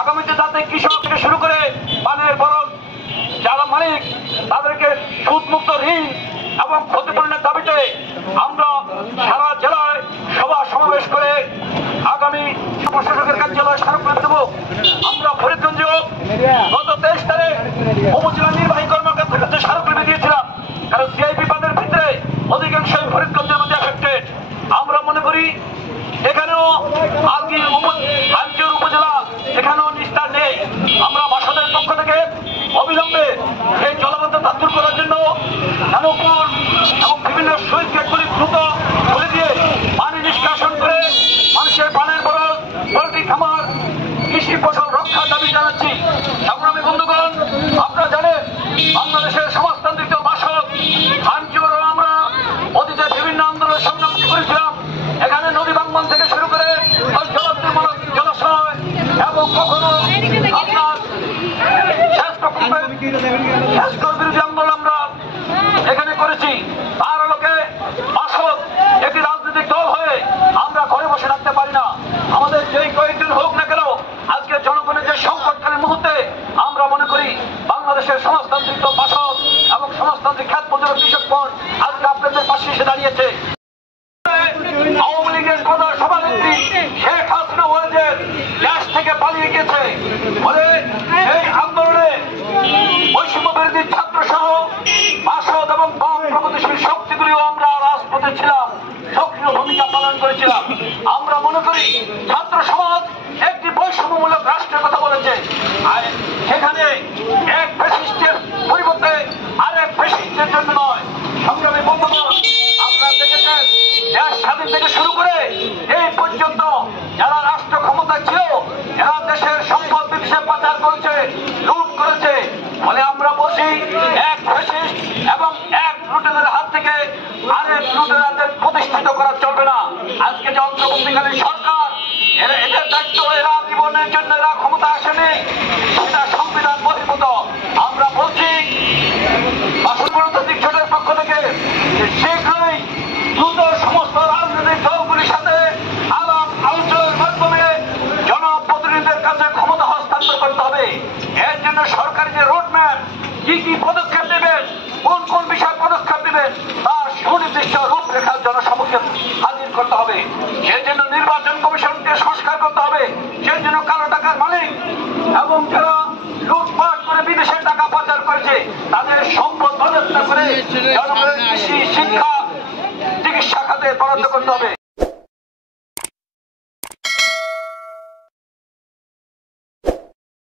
আগামীতে যাতে কৃষক থেকে শুরু করে পানের বরং যারা মালিক তাদেরকে সুদমুক্ত ঋণ এবং ক্ষতিপূরণের দাবিতে আমরা সারা জেলায় সভা সমাবেশ করে আগামী প্রশাসকের কার্যালয়ে স্মারকলিপি দেব। আমরা ফরিদগঞ্জে গত 23 তারিখ উপজেলা নির্বাহী কর্মকর্তার কাছে স্মারকলিপি দিয়েছিলাম, কারণ সিআইপি বাঁধের ভিতরে অধিকাংশই ফরিদগঞ্জের মধ্যে এফেক্টেড। আমরা মনে করি এখানেও আজকের উপজেলা এখানেও নিস্তার নেই। আমরা বাসাদের পক্ষ থেকে অবিলম্বে এই জলাবদ্ধতা দূর করার জন্য অনুকূল এবং বিভিন্ন সুইচ গেটগুলি দ্রুত খুলে দিয়ে পানি নিষ্কাশন করে মানুষের পানের বরজ পোল্ট্রি খামার কৃষি ফসল রক্ষার দাবি জানাচ্ছি। সংগ্রামী বন্ধুগণ, আপনারা জানেন বাংলাদেশের সমাজতান্ত্রিক বাসক আঞ্চলও আমরা অতীতে বিভিন্ন আন্দোলনের সংগ্রাম করেছিলাম। এখানে নদী ভাঙ্গন থেকে শুরু করে জলাশয় এবং কখনো আপনার বিরোধী আন্দোলন আমরা এখানে করেছি। তার আলোকে বাসক একটি রাজনৈতিক দল হয়ে আমরা ঘরে বসে থাকতে পারি না। আমাদের যেই কয়েকজন হোক না কেন, আজকে জনগণের যে সংকটকালীন মুহূর্তে আমরা মনে করি বাংলাদেশের সমাজতান্ত্রিক বাসক এবং সমাজতান্ত্রিক খ্যাত প্রচারক কৃষকগণ আজকে আপনাদের পাশে এসে দাঁড়িয়েছে। আওয়ামী লীগের প্রধান সভানেত্রী শেখ হাসিনা ওয়াজেদ দেশ থেকে পালিয়ে গেছে বলে এই আন্দোলনে বৈষম্য বিরোধী ছাত্র সহ বাসদ এবং বাম প্রগতিশীল শক্তিগুলিও আমরা রাজপথে ছিলাম, সক্রিয় ভূমিকা পালন করেছিলাম। আমরা মনে করি ছাত্র সমাজ একটি বৈষম্যমূলক রাষ্ট্রের কথা বলেছে, আর সেখানে এক ফ্যাসিস্টের পরিবর্তে আরেক ফ্যাসিস্টের জন্য নয়। সংগ্রামী বন্ধুগণ, আপনারা দেখেছেন দেশ স্বাধীন থেকে শুরু করে এই পর্যন্ত যারা রাষ্ট্র ক্ষমতা ছিল এরা দেশের সম্পদ বিদেশে পাচার করেছে, লুট করেছে। ফলে আমরা বলছি এক ফ্যাসিস্ট এবং এক লুটেরাদের হাত থেকে আরেক লুটেরাদের প্রতিষ্ঠিত করা চলবে না। আজকে যে অন্তর্বর্তীকালীন সরকার এদের দায়িত্ব, এরা জীবনের জন্য এরা ক্ষমতা আসেনি, সেটা সংবিধান বহির্ভূত। আমরা বলছি বাসন গণতান্ত্রিক জোটের পক্ষ থেকে শীঘ্রই দ্রুত সমস্ত রাজনৈতিক দলগুলির সাথে আলাপ আলোচনার মাধ্যমে জনপ্রতিনিধিদের কাছে ক্ষমতা হস্তান্তর করতে হবে। এর জন্য সরকারি যে রোডম্যাপ, কি কি পদক্ষেপ নেবেন, কোন কোন বিষয়ে পদক্ষেপ নেবেন তার সুনির্দিষ্ট রূপরেখা জনসমক্ষে হাজির করতে হবে। সেই জন্য নির্বাচন কমিশনকে সংস্কার করতে হবে। সেই জন্য কালো টাকার মালিক এবং যারা লুটপাট করে বিদেশে টাকা পাচার করেছে তাদের সম্পদ বাজেয়াপ্ত করে জনগণের কৃষি, শিক্ষা, চিকিৎসা খাতে বরাদ্দ করতে হবে।